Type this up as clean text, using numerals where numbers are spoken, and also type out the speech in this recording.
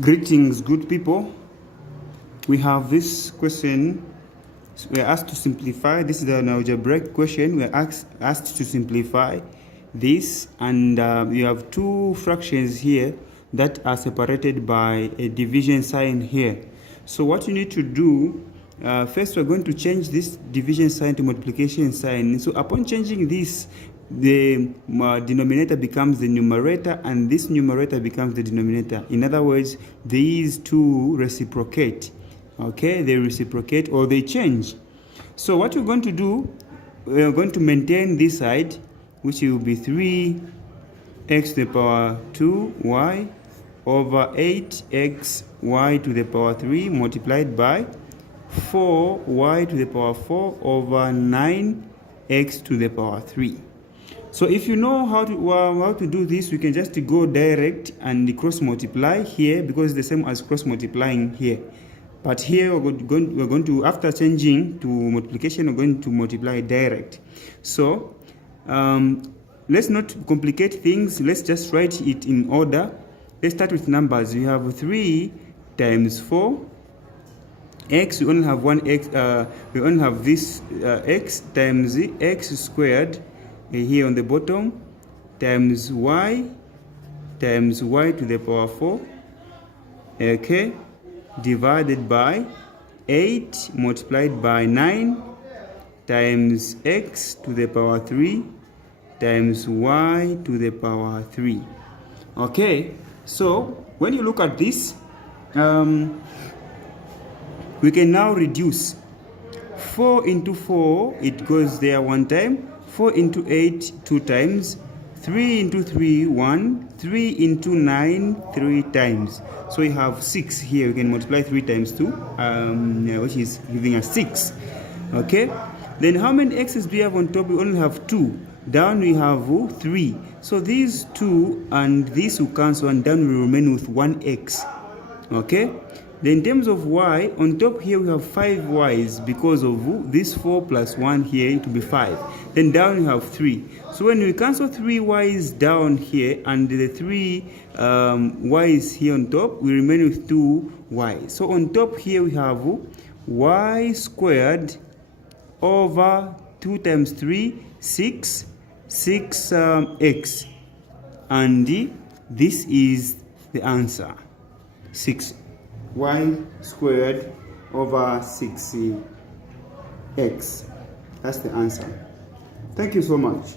Greetings, good people. We have this question. We are asked to simplify. This is an algebraic question. We are asked to simplify this, and you have two fractions here that are separated by a division sign here. So what you need to do, first we're going to change this division sign to multiplication sign. So upon changing this, the denominator becomes the numerator and this numerator becomes the denominator. In other words, these two reciprocate. Okay, they reciprocate or they change. So what we're going to do, we're going to maintain this side, which will be 3x to the power 2y over 8xy to the power 3 multiplied by 4y to the power 4 over 9x to the power 3. So if you know how to do this, we can just go direct and cross multiply here because it's the same as cross multiplying here. But here we're going to, after changing to multiplication, we're going to multiply direct. So let's not complicate things. Let's just write it in order. Let's start with numbers. We have 3 times 4. X, we only have one x. We only have this x times x squared here on the bottom times y to the power 4. Okay, divided by 8 multiplied by 9 times x to the power 3 times y to the power 3. Okay, so when you look at this, we can now reduce 4 into 4, it goes there one time, 4 into 8 2 times, 3 into 3 1, 3 into 9 3 times. So we have 6 here. We can multiply 3 times 2, which is giving us 6. Okay, then how many x's do we have on top? We only have 2. Down we have 3. So these 2 and this will cancel and down we remain with 1x. Okay, then in terms of y, on top here we have 5 y's because of this 4 plus 1 here to be 5. Then down we have 3. So when we cancel 3 y's down here and the 3 y's here on top, we remain with 2 y. So on top here we have y squared over 2 times 3, 6 x. And this is the answer, 6. Y squared over 6x. That's the answer. Thank you so much.